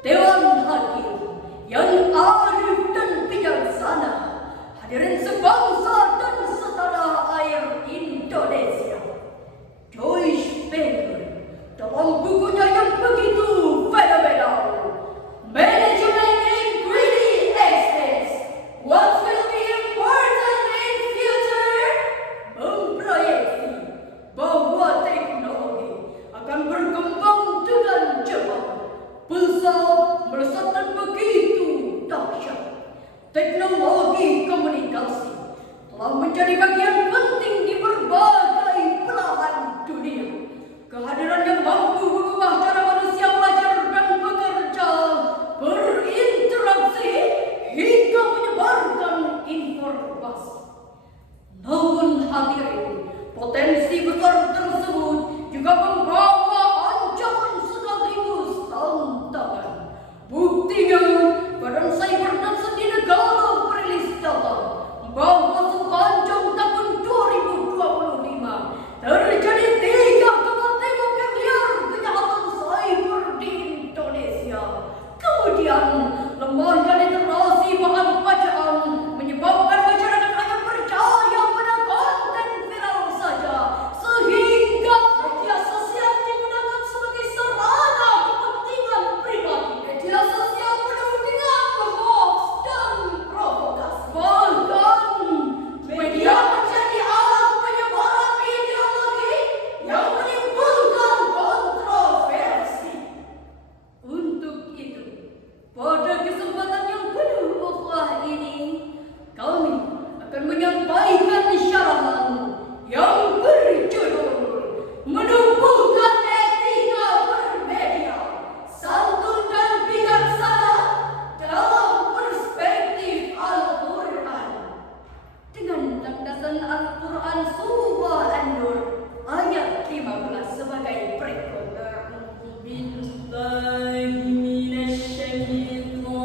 Dewan Hakim yang arif dan bijaksana, hadirin sebangsa dan setanah air Indonesia. Joyce Bengkel dalam bukunya yang begitu fenomenal, Management in Greedy Estates, What Will Be Important in Future, memproyeksi bahwa teknologi akan berkembang dengan cepat. Pulsa melesat dan begitu dahsyat. Teknologi komunikasi telah menjadi bagian penting di berbagai belahan dunia. Kehadiran yang mampu mengubah cara manusia belajar dan bekerja, berinteraksi, hingga menyebarkan informasi. Namun hadirin, potensi besar tersebut juga membawa ancaman sekaligus tantangan. Buktinya, Badan Cyber dan Sandi Negara merilis data bahwa sepanjang tahun 2025 terjadi 3,3 miliar kejahatan cyber di Indonesia. Kemudian, lemahnya literasi bahan bacaan menyebabkan masyarakat hanya percaya pada konten viral saja, sehingga media sosial digunakan sebagai sarana kepentingan pribadi. Media sosial penuh dengan hoax dan provokasi. Bahkan media menjadi alat penyebaran ideologi yang menimbulkan kontroversi. Untuk itu, pada kesempatan yang penuh ukhuwah ini, kami akan menyampaikan syarahan yang berjudul Menumbuhkan Etika Bermedia, Santun dan Bijaksana dalam Perspektif Al-Quran, dengan landasan Al-Quran Surah An-Nur ayat 15 sebagai berikut. A'udzu billahi minasy syaithanir rajim.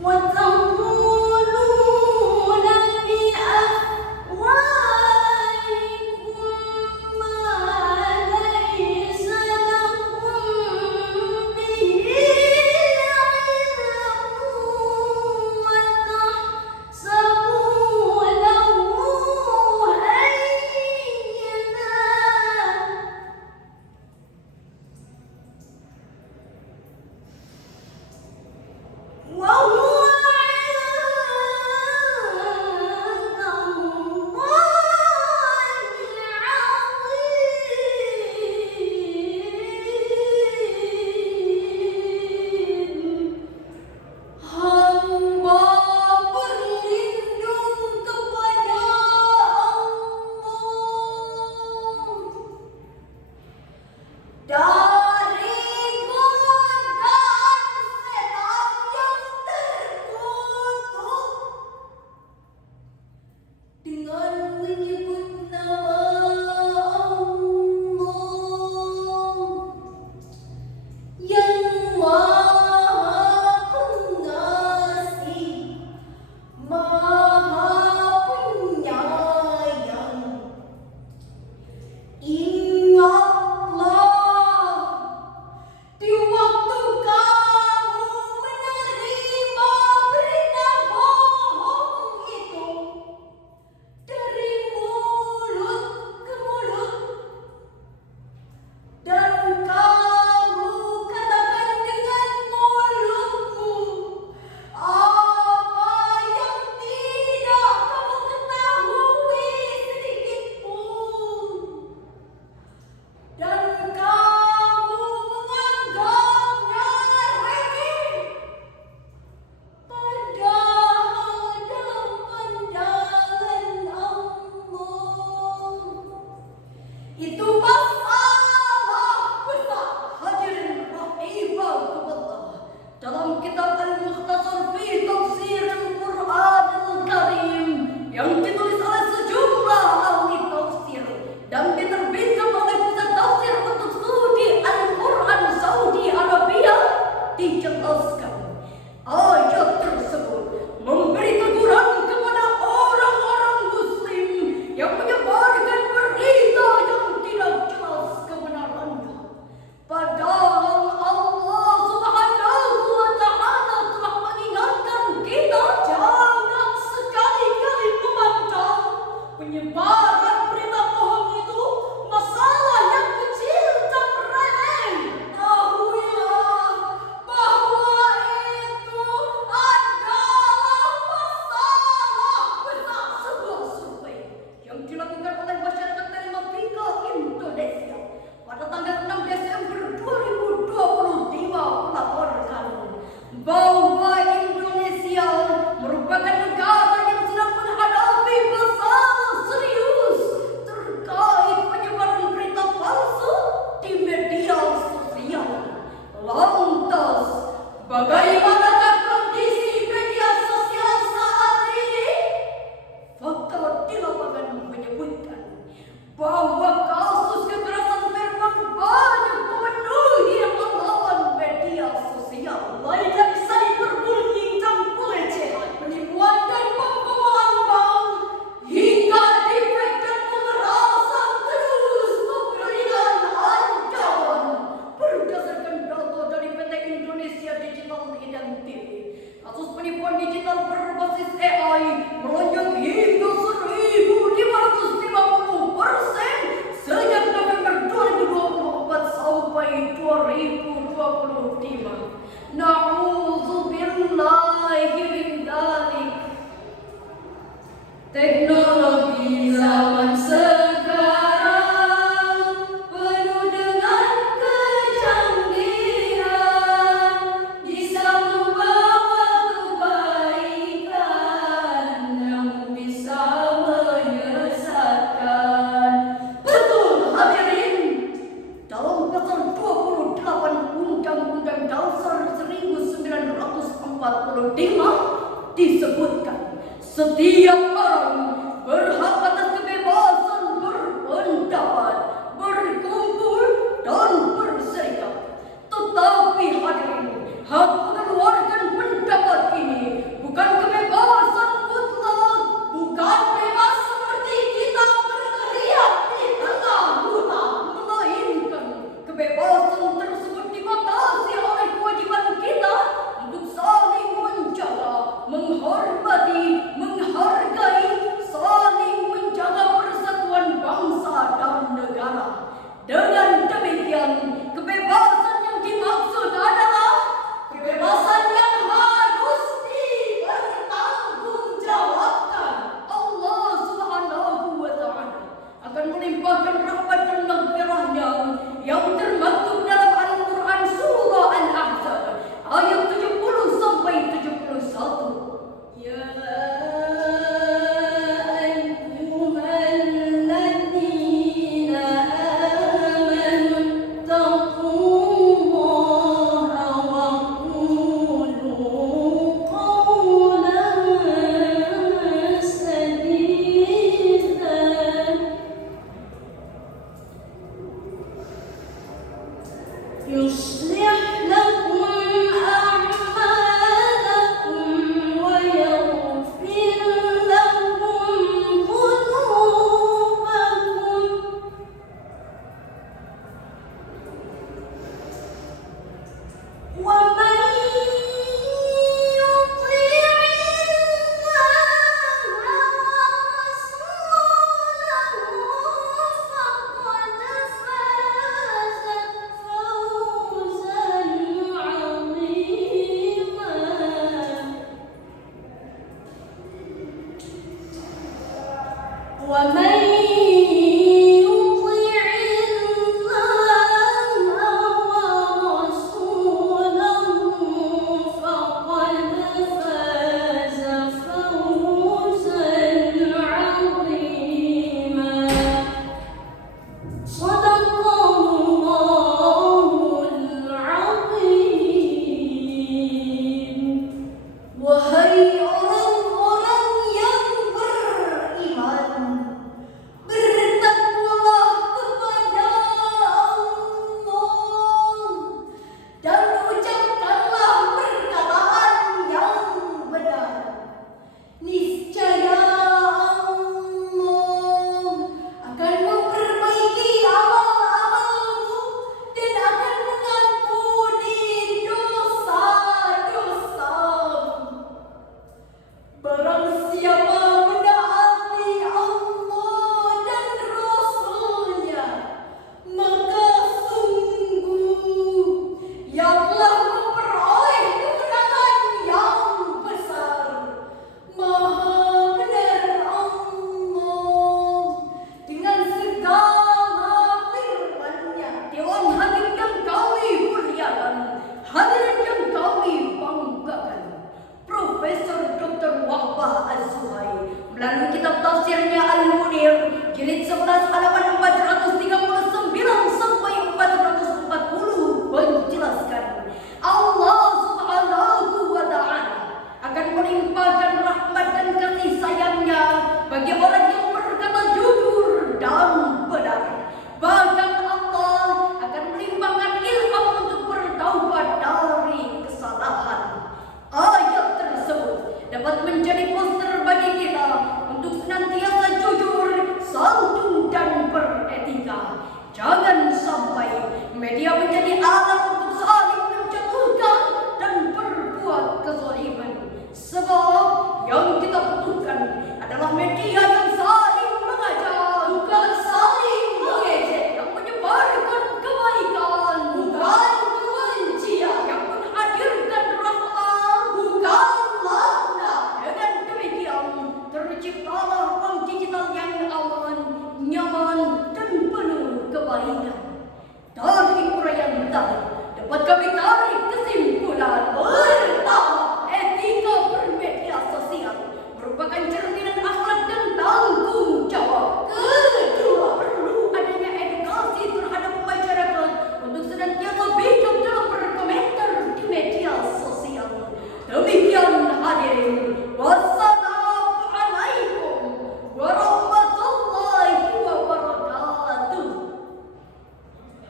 واتقوا penipuan digital berbasis AI melonjak hingga 1.550% sejak November 2024 sampai 2025. Na'udzubillahi min dzalik. Teknologi zaman sekarang penuh dengan kecanggihan, bisa membawa kebaikan, namun bisa menyesatkan. Betul hadirin, dalam pasal 28 Undang-Undang Dasar 1945 disebutkan setiap orang berhak atas kebebasan berpendapat, berkumpul, dan berserikat. Tetapi hadirin, hak mengeluarkan pendapat ini bukan kebebasan mutlak, bukan bebas seperti kita berteriak di tengah hutan, melainkan kebebasan tersebut dibatasi oleh kewajiban kita untuk saling menjaga, menghormati, menghargai, saling menjaga persatuan bangsa dan negara. Dengan demikian, kebebasan yang dimaksud adalah kebebasan yang harus dipertanggungjawabkan. Allah Subhanahu wa Ta'ala akan melimpahkan rahmat dan maghfirah-Nya yang termaktub dalam Al-Quran surah Al-Ahzab ayat 70 sampai 71. Ya ayyuhalladzina amanu taqullaha wa qulu qawlan sadida yuslih lakum a'malakum wa yaghfir lakum dhunubakum wa man ومن يطع الله ورسوله فقد فاز فوزا عظيما. صدق الله العظيم. Wahai orang-orang yang beriman, bertakwalah kepada Allah dan ucapkanlah perkataan yang benar. Niscaya Allah akan memperbaiki amal-amalmu dan akan mengampuni dosa-dosamu. Barang siapa menaati Allah dan Rasul-Nya, maka sungguh ia telah memperoleh kemenangan yang besar. Maha benar Allah dengan segala firman-Nya. Dewan hadirin yang kami muliakan, hadirin yang kami banggakan, Profesor Dr. Wahbah Az-Zuhair melalui kitab tafsirnya Al-Munir jilid 11 halaman 439 sampai 440 menjelaskan Allah Subhanahu wa Ta'ala akan melimpahkan rahmat dan kasih sayang-Nya bagi orang yang berkata jujur dan benar. Bahkan Allah akan melimpahkan ilham untuk bertaubat dari kesalahan. Ayat tersebut dapat menjadi poster bagi kita untuk senantiasa jujur, santun, dan beretika. Jangan sampai media menjadi alat untuk saling menjatuhkan dan berbuat kezaliman. Sebab yang kita butuhkan adalah media